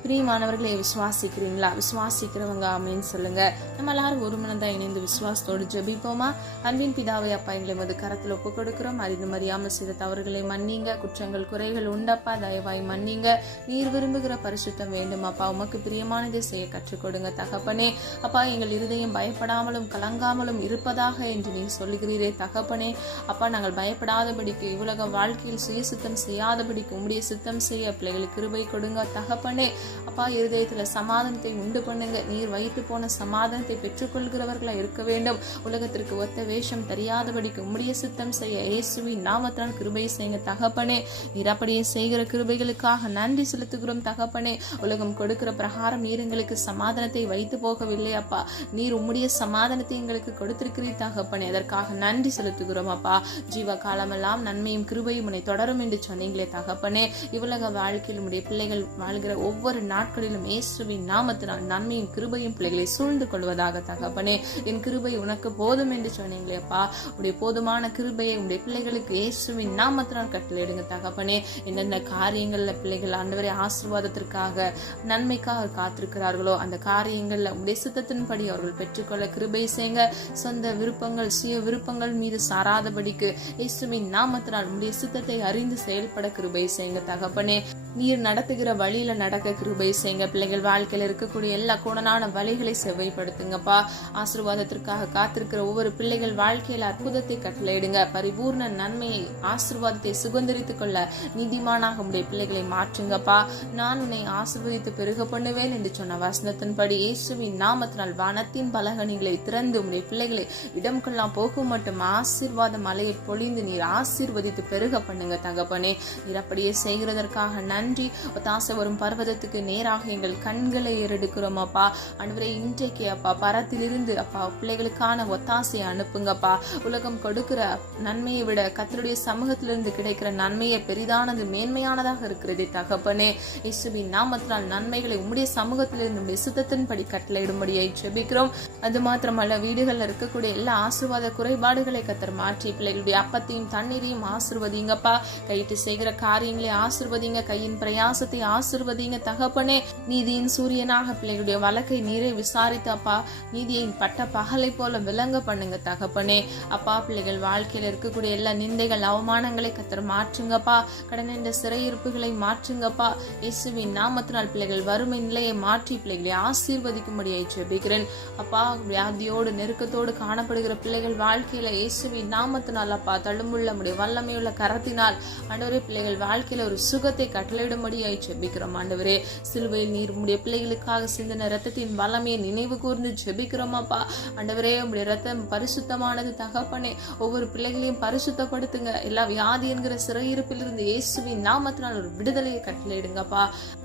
பிரியமானவர்களே, விசுவாசிக்கிறீங்களா? விசுவாசிக்கிறவங்க ஆமென் சொல்லுங்க. நம்ம எல்லாரும் ஒரு மனதா இணைந்து விசுவாசத்தோடு ஜெபிப்போமா? அன்பின் பிதாவை அப்பா, எங்களை மது கரத்தில் ஒப்பு கொடுக்கிறோம். அறிந்து அறியாமல் செய்த தவறுகளை மன்னிங்க. குற்றங்கள் குறைகள் உண்டப்பா, தயவாய் மன்னிங்க. நீர் விரும்புகிற பரிசுத்தம் வேண்டும் அப்பா. உமக்கு பிரியமானதை செய்ய கற்றுக் கொடுங்க தகப்பனே. அப்பா, எங்கள் இருதயம் பயப்படாமலும் கலங்காமலும் இருப்பதாக என்று நீர் சொல்லுகிறீரே தகப்பனே. அப்பா, நாங்கள் பயப்படாதபடிக்கு, இவ்வுலக வாழ்க்கையில் சுயசித்தம் செய்யாதபடிக்கு உம்முடைய சித்தம் செய்ய பிள்ளைகளுக்கு கிருபை கொடுங்க தகப்பனே. அப்பா, இருதயத்துல சமாதானத்தை உண்டு பண்ணுங்க. நீர் வைத்து போன சமாதானத்தை பெற்றுக்கொள்கிறவர்களா இருக்க வேண்டும். உலகத்திற்கு ஒத்த வேஷம் தெரியாதபடிக்கு உம்முடைய சித்தம் செய்ய இயேசுவின் நாமத்தினால் கிருபை செய்யுங்க தகப்பனே. நீர் அப்படியே செய்கிற கிருபைகளுக்காக நன்றி செலுத்துகிறோம் தகப்பனே. உலகம் கொடுக்கிற பிரகாரம் நீர் எங்களுக்கு சமாதானத்தை வைத்து போகவில்லை அப்பா. நீர் உம்முடைய சமாதானத்தை எங்களுக்கு கொடுத்திருக்கிறீர் தகப்பனே. அதற்காக நன்றி செலுத்துகிறோம் அப்பா. ஜீவ காலமெல்லாம் நன்மையும் கிருபையும் உன்னை தொடரும் என்று சொன்னீங்களே தகப்பனே. இவ்வுலக வாழ்க்கையில் உம்முடைய பிள்ளைகள் வாழ்கிற ஒவ்வொரு நாட்களிலும் இயேசுவின் நாமத்தினால் நன்மையும் கிருபையும் பிள்ளைகளை சூழ்ந்து கொள்வதாக தகப்பனே. என் கிருபை உனக்கு போதும் என்று சொன்னீங்களேப்பா. உடைய போதுமான கிருபையை உடைய பிள்ளைகளுக்கு இயேசுவின் நாமத்தினால் கட்டளையிடுங்க தகப்பனே. எந்தெந்த காரியங்கள்ல பிள்ளைகள் ஆண்டவரே ஆசீர்வாதத்திற்காக நன்மைக்காக காத்திருக்கிறார்களோ அந்த காரியங்கள்ல உடைய சித்தத்தின்படி அவர்கள் பெற்றுக்கொள்ள கிருபை செய்யுங்க. சொந்த விருப்பங்கள், சுய விருப்பங்கள் மீது சாராதபடிக்கு இயேசுவின் நாமத்தினால் உடைய சித்தத்தை அறிந்து செயல்பட கிருபை செய்யுங்க தகப்பனே. நீர் நடத்துகிற வழியில நடக்க கிருபை செய்யுங்க. பிள்ளைகள் வாழ்க்கையில இருக்கக்கூடிய எல்லா கோணலான வழிகளை செவ்வைப்படுத்துங்கப்பா. ஆசீர்வாதத்திற்காக காத்திருக்கிற ஒவ்வொரு பிள்ளைகள் வாழ்க்கையில அற்புதத்தை கட்டளையிடுங்க. பரிபூர்ண நன்மையை, ஆசீர்வாதத்தை சுதந்திரித்துக் கொள்ள நீதிமானாக உடைய பிள்ளைகளை மாற்றுங்கப்பா. நான் உன்னை ஆசீர்வதித்து பெருக பண்ணுவேன் என்று சொன்ன வசனத்தின்படி இயேசுவின் நாமத்தினால் வானத்தின் பலகணிகளை திறந்து உடைய பிள்ளைகளை இடம் கொள்ளலாம் போகும் மட்டும் ஆசீர்வாத மலையை பொழிந்து நீர் ஆசீர்வதித்து பெருக பண்ணுங்க தகப்பனே. நீர் அப்படியே செய்கிறதற்காக நன்றி. ஒத்தாசை வரும் பர்வதத்துக்கு நேராக எங்கள் கண்களை ஏறெடுக்கிறோம் அப்பா. ஆண்டவரே, இன்றைக்கு அப்பா பரத்திலிருந்து அப்பா பிள்ளைகளுக்கான ஒத்தாசையை அனுப்புங்கப்பா. உலகம் கொடுக்கிற நன்மையை விட கர்த்தருடைய சமூகத்திலிருந்து கிடைக்கிற நன்மையை பெரிதானது, மேன்மையானதாக இருக்கிறது தகப்பனே. இயேசுவின் நாமத்தினால் நன்மைகளை உம்முடைய சமூகத்திலிருந்து விசுத்தத்தின்படி கட்டளையிடும்படியாய் ஜெபிக்கிறோம். அது மாத்திரமல்ல, வீடுகளில் இருக்கக்கூடிய எல்லா ஆசீர்வாத குறைபாடுகளை கர்த்தர் மாற்றி பிள்ளைகளுடைய அப்பத்தையும் தண்ணீரையும் ஆசீர்வதிங்கப்பா. கையிட்டு செய்கிற காரியங்களை ஆசீர்வதிங்க, கையின் பிரயாசத்தை ஆசீர்வதிங்க தகப்பனே. நீதியின் சூரியனாக பிள்ளைகளுடைய வழக்கை நீரை விசாரித்து அப்பா நீதியை பட்ட பகலை போல விளங்க பண்ணுங்க தகப்பனே. அப்பா, பிள்ளைகள் வாழ்க்கையில இருக்கக்கூடிய எல்லா நிந்தைகள் அவமானங்களை கர்த்தர் மாற்றுங்கப்பா. கடன் என்ற சிறையிருப்புகளை மாற்றுங்கப்பா. இயேசுவின் நாமத்தினால் பிள்ளைகள் வறுமை நிலையை மாற்றி பிள்ளைகளை ஆசீர்வதிக்கும்படியாய் ஜெபிக்கிறேன் அப்பா. வியாதியோடு நெருக்கத்தோடு காணப்படுகிற பிள்ளைகள் வாழ்க்கையில இயேசுவின் நாமத்தினால் அப்பா தழும்புள்ள முடிய வல்லமையுள்ள கரத்தினால் ஆண்டவரே பிள்ளைகள் வாழ்க்கையில ஒரு சுகத்தை கட்டளையிடும்படியாய் ஜெபிக்கிறோம் ஆண்டவரே. சிலுவையில் நீர் உடைய பிள்ளைகளுக்காக சிந்தின ரத்தத்தின் வல்லமையை நினைவு கூர்ந்து ஜெபிக்கிறோம் அப்பா. ஆண்டவரே, உடைய ரத்தம் பரிசுத்தமானது தகப்பனே. ஒவ்வொரு பிள்ளைகளையும் பரிசுத்தப்படுத்துங்க. எல்லா வியாதி என்கிற சிறையிருப்பிலிருந்து இயேசுவின் நாமத்தினால் ஒரு விடுதலையை கட்டளையிடுங்கப்பா.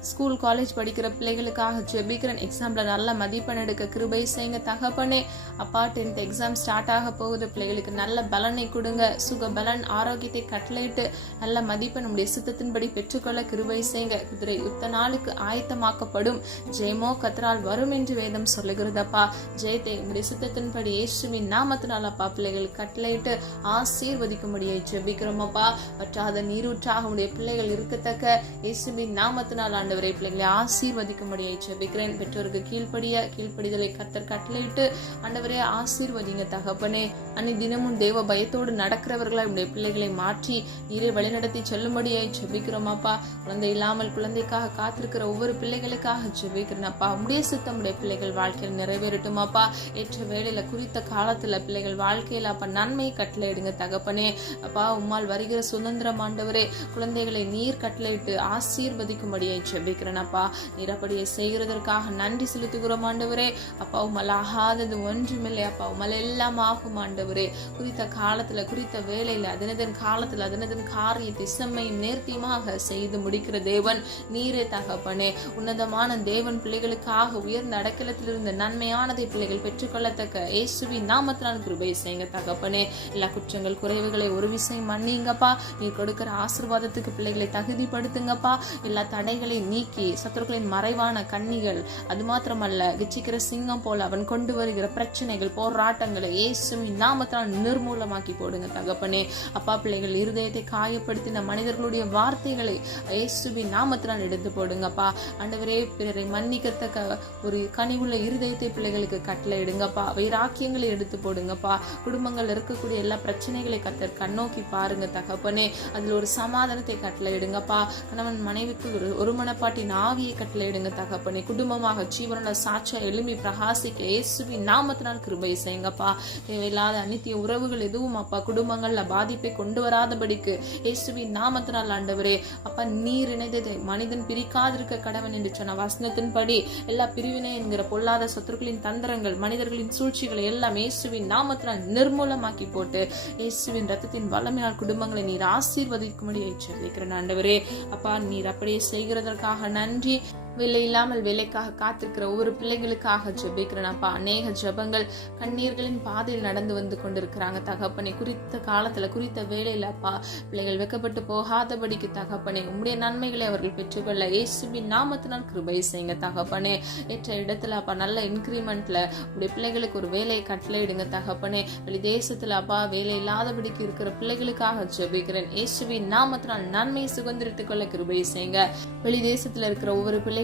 ஸ்கூல் காலேஜ் படிக்கிற பிள்ளைகளுக்காக ஜெபிக்கிறேன். எக்ஸாம்ல நல்ல மதிப்பெண் எடுக்க கிருபை செய்யுங்க தகப்பனே. அப்பா, 10th எக்ஸாம் ஸ்டார்ட் ஆக போகுது. பிள்ளைகளுக்கு நல்ல பலனை கொடுங்க. சுக பலன் ஆரோக்கியத்தை கட்டளையிட்டு நல்ல மதிப்பெண் உடைய சித்தத்தின்படி பெற்றுக்கொள்ள கிருபை செய்யுங்க. குதிரை யுத்த நாளுக்கு ஆயத்தமாக்கப்படும், ஜெயமோ கர்த்தரால் வரும் என்று வேதம் சொல்லுகிறதப்பா. ஜெயத்தை உடைய சித்தத்தின்படி இயேசுவின் நாமத்தினால் அப்பா பிள்ளைகள் கட்டளையிட்டு ஆசீர்வதிக்கும்படியாய் ஜெபிக்கிறோம் அப்பா. பற்றாத நீரூற்றாக உடைய பிள்ளைகள் இருக்கத்தக்க இயேசுவின் நாமத்தினால் ஆண்டவரை பிள்ளைகளை ஆசீர்வதிக்கும்படியாய் ஜெபிக்கிறேன். பெற்றோருக்கு கீழ்ப்படிதலை கர்த்தர் கட்டளையிட்டு ஆண்டவரே ஆசீர்வதிங்க தகப்பனே. அன்னை தினமும் தேவ பயத்தோடு நடக்கிறவர்களாய் உடைய பிள்ளைகளை மாற்றி நீரை வழிநடத்தி செல்லும்படியாய் ஜெபிக்கிறோம் அப்பா. குழந்தை இல்லாமல் குழந்தைக்காக காத்திருக்கிற ஒவ்வொரு பிள்ளைகளுக்காக ஜெபிக்கிறேன் அப்பா. உடைய சித்தம் உடைய பிள்ளைகள் வாழ்க்கையில் நிறைவேறட்டும் அப்பா. ஏற்ற வேளையில குறித்த காலத்துல பிள்ளைகள் வாழ்க்கையில அப்பா நன்மை கட்டளையிடுங்க தகப்பனே. அப்பா, உம்மால் வருகிற சுதந்திரம் ஆண்டவரே குழந்தைகளை நீர் கட்டளையிட்டு ஆசீர்வதிக்கும்படியாய் ஜெபிக்கிறேன் அப்பா. நீர் அப்படியே செய்கிறதற்காக நன்றி செலுத்துகிறோம் ஆண்டவரே. அப்பா, உம்மால் ஆகாதது ஒன்றுமில்லை அப்பா. உம்மால் எல்லாம் ஆகும் ஆண்டவரே. குறித்த காலத்துல குறித்த வேளையில அதனதன் காலத்துல அதனதன் காரியத்தை செம்மையும் நேர்த்தியமாக செய்து முடிக்கிற தேவன் நீரே தகப்பனே. உன்னதமான தேவன் பிள்ளைகளுக்காக உயர்ந்த அடக்கலத்திலிருந்து நன்மையானதை பிள்ளைகள் பெற்றுக்கொள்ளத்தக்க இயேசுவின் நாமத்தினால் கிருபை செய்யுங்க தகப்பனே. எல்லா குற்றங்கள் குறைவுகளை ஒரு விஷயம் மன்னிங்கப்பா. நீ கொடுக்கிற ஆசீர்வாதத்துக்கு பிள்ளைகளை தகுதிப்படுத்துங்கப்பா. எல்லா தடைகளை நீக்கி சத்துருக்களின் மறைவான கண்ணிகள் அது மாத்திரமல்ல கிச்சிக்கிற சிங்கம் போல அவன் கொண்டு வருகிற பிரச்சனைகள் போராட்டங்களை இயேசுவின் நாமத்தினால் நிர்மூலமாக்கி போடுங்க தகப்பனே. அப்பா, பிள்ளைகள் இருதயத்தை காயப்படுத்தின மனிதர்களுடைய வார்த்தைகளை இயேசுவின் நாமத்தினால் எடுத்து போடுங்கப்பா. ஆண்டவரே, பிறரை மன்னிக்கத்தக்க ஒரு கனிவுள்ள இருதயத்தை பிள்ளைகளுக்கு கட்டளையிடுங்கப்பா. வைராக்கியங்களை எடுத்து போடுங்கப்பா. குடும்பங்கள் இருக்கக்கூடிய எல்லா பிரச்சனைகளை கர்த்தர் கண்ணோக்கி பாருங்க தகப்பனே. அதுல ஒரு சமாதானத்தை கட்டளையிடுங்கப்பா. கணவன் மனைவிக்கு ஒரு மனப்பாட்டின் ஆவியை கட்டளையிடுங்க தகப்பனே. குடும்பமாக ஜீவன சாட்சியா எழும்பி பிரகாசிக்க இயேசுவின் நாமத்தினால் கிருபை செய்யுங்கப்பா. தேவையில்லாத அநித்திய உறவுகள் எதுவும் அப்பா குடும்பங்கள்ல பாதிப்பை கொண்டு வராதபடிக்கு இயேசுவின் நாமத்தினால் ஆண்டவரே அப்பா நீர் இணைந்ததை மனிதன் பிரிக்காதிருக்க கடவன் என்று சொன்ன வசனத்தின்படி எல்லா பிரிவினை என்கிற பொல்லாத சத்துருக்களின் தந்திரங்கள் மனிதர்களின் சூழ்ச்சிகளை எல்லாம் இயேசுவின் நாமத்தினால் நிர்மூலமாக்கி போட்டு இயேசுவின் ரத்தத்தின் வல்லமையால் குடும்பங்களை நீர் ஆசீர்வதிக்கும்படி ஜெபிக்கிறேன் ஆண்டவரே. அப்பா, நீர் அப்படியே செய்கிறதற்காக நன்றி. வேலை இல்லாமல் வேலைக்காக காத்திருக்கிற ஒவ்வொரு பிள்ளைகளுக்காக ஜெபிக்கிறேன் அப்பா. அநேக ஜெபங்கள் கண்ணீர்களின் பாதையில் நடந்து வந்து கொண்டிருக்கிறாங்க தகப்பனே. குறித்த காலத்துல குறித்த வேலையில அப்பா பிள்ளைகள் வெக்கப்பட்டு போகாதபடிக்கு தகப்பனே உம்முடைய நன்மைகளை அவர்கள் பெற்றுக்கொள்ள இயேசுவின் நாமத்தினால் கிருபை செய்யுங்க தகப்பனே. ஏற்ற இடத்துல அப்பா நல்ல இன்கிரிமெண்ட்ல உடைய பிள்ளைகளுக்கு ஒரு வேலையை கட்டளையிடுங்க தகப்பனே. வெளி தேசத்துல அப்பா வேலை இல்லாதபடிக்கு இருக்கிற பிள்ளைகளுக்காக ஜெபிக்கிறேன். இயேசுவின் நாமத்தினால் நன்மை சுதந்திரித்துக் கொள்ள கிருபை செய்யுங்க. வெளி தேசத்துல இருக்கிற ஒவ்வொரு பிள்ளைகளுக்காக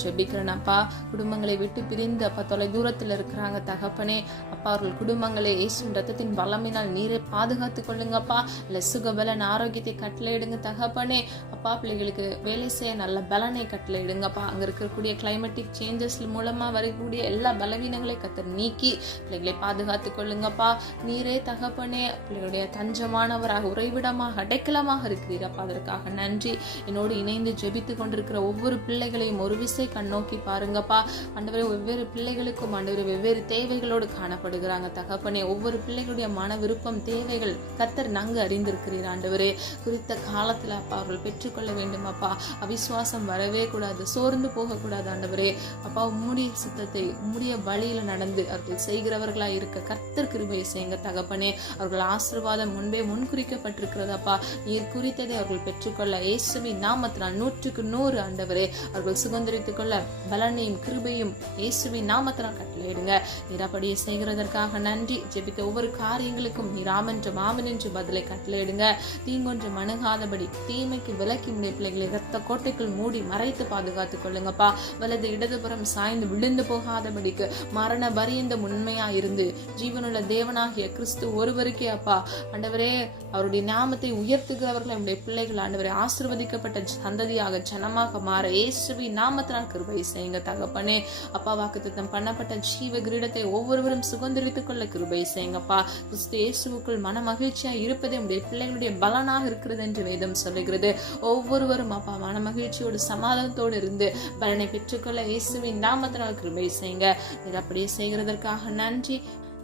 ஜெபிக்கிறேன் அப்பா. குடும்பங்களை விட்டு பிரிந்து அப்பா தொலை தூரத்துல இருக்கிறாங்க தகப்பனே. அப்பா அவர்கள் குடும்பங்களை இயேசுவின் ரத்தத்தின் வல்லமையினால் நீரை பாதுகாத்துக் கொள்ளுங்கப்பா. இல்ல சுகபலன் ஆரோக்கியத்தை கட்டளையிடுங்க தகப்பனே. அப்பா பிள்ளைகளுக்கு வேலை செய்ய நல்ல பலனை கட்டளையிடுங்கப்பா. அங்க இருக்கக்கூடிய கிளைமேட்டிக் சேஞ்சஸ் மூலமா வரக்கூடிய எல்லா பலவீனங்களை கர்த்தர் நீக்கி பிள்ளைகளை பாதுகாத்துக் கொள்ளுங்கப்பா. நீரே தகப்பனே பிள்ளைகளுடைய தஞ்சமானவராக உறைவிடமாக அடைக்கலமாக இருக்கிறீரப்பா. அதற்காக நன்றி. என்னோடு இணைந்து ஜெபித்துக் கொண்டிருக்கிற ஒவ்வொரு பிள்ளைகளையும் ஒவ்வொருவரையும் ஒரு விசை கண்ணோக்கி பாருங்கப்பா. ஆண்டவரே, வெவ்வேறு பிள்ளைகளுக்கும் ஆண்டவரே வெவ்வேறு தேவைகளோடு காணப்படுகிறாங்க தகப்பனே. ஒவ்வொரு பிள்ளைகளுடைய மன விருப்பம், தேவைகள் கர்த்தர் நன்கு அறிந்திருக்கிறீர் ஆண்டவரே. குறித்த காலத்துல அப்பா அவர்கள் பெற்றுக்கொள்ள வேண்டும் அப்பா. அவிசுவாசம் வரவே கூடாது, சோர்ந்து போக கூடாது ஆண்டவரே. அப்பா, உம்முடைய சித்தத்தை உம்முடைய வழியில நடந்து அவர்கள் செய்கிறவர்களா இருக்க கர்த்தர் கிருபையை செய்யுங்க தகப்பனே. அவர்கள் ஆசீர்வாதம் முன்பே முன்குறிக்கப்பட்டிருக்கிறதப்பா. நீர் குறித்ததை அவர்கள் பெற்றுக்கொள்ள இயேசுவின் நாமத்தினால் 100% ஆண்டவரே அவர்கள் சுதந்திரித்துக் கொள்ள பலனையும் கிருபையும் இயேசுவின் நாமத்தினால் கட்டளையிடுங்க. நீர் அப்படியே செய்கிறதற்காக நன்றி. ஜெபித்த ஒவ்வொரு காரியங்களுக்கும் நீர் ஆமென்றும் ஆமென் என்று பதிலை கட்டளையிடுங்க. தீங்கொன்றும் அணுகாதபடி தீமைக்கு விலக்கி உடைய பிள்ளைகளை இரத்த கோட்டைக்குள் மூடி மறைத்து பாதுகாத்துக் கொள்ளுங்கப்பா. வலது இடதுபுறம் சாய்ந்து விழுந்து போகாதபடிக்கு மரண பரியந்த உண்மையா இருந்து ஜீவனுள்ள தேவனாகிய கிறிஸ்து ஒருவருக்கே அப்பா ஆண்டவரே அவருடைய நாமத்தை உயர்த்துகிறவர்கள் நம்முடைய பிள்ளைகள் ஆண்டவரே ஆசீர்வதிக்கப்பட்ட சந்ததியாக ஜனமாக மாற இயேசுவின் நாமத்தினால் கிருபை செய்யுங்க தகப்பனே. அப்பா, வாக்குத்தத்தம் பண்ணப்பட்ட ஜீவ கிரீடத்தை ஒவ்வொருவரும் சுதந்திரித்துக் கொள்ள கிருபை செய்யுங்கப்பா. கிறிஸ்து இயேசுவுக்குள் மன மகிழ்ச்சியா இருப்பதே உடைய பிள்ளைகளுடைய பலனாக இருக்கிறது என்று வேதம் சொல்லுகிறது. ஒவ்வொருவரும் அப்பா மன மகிழ்ச்சியோடு சமாதானத்தோடு இருந்து பலனை பெற்றுக்கொள்ள இயேசுவின் நாமத்தினால் கிருபை செய்யுங்க. நீர் அப்படியே செய்கிறதற்காக நன்றி.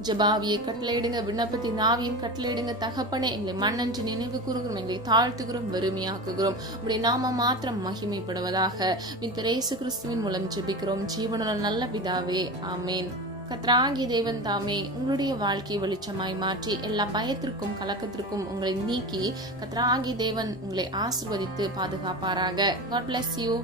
ஜபாவியை கட்டளையிடுங்க, விண்ணப்பத்தின் ஆவியும் கட்டளையிடுங்க தகப்பனே. எங்களை மண்ணன்று நினைவு கூறுகிறோம், எங்களை தாழ்த்துகிறோம், வெறுமையாக்குகிறோம். உடைய நாம மாத்திரம் மகிமைப்படுவதாக இயேசு கிறிஸ்துவின் மூலம் ஜெபிக்கிறோம் ஜீவனுள்ள நல்ல பிதாவே, ஆமேன். கர்த்தராகிய தேவன் தாமே உங்களுடைய வாழ்க்கையை வெளிச்சமாய் மாற்றி எல்லா பயத்திற்கும் கலக்கத்திற்கும் உங்களை நீக்கி கர்த்தராகிய தேவன் உங்களை ஆசீர்வதித்து பாதுகாப்பாராக. God bless you.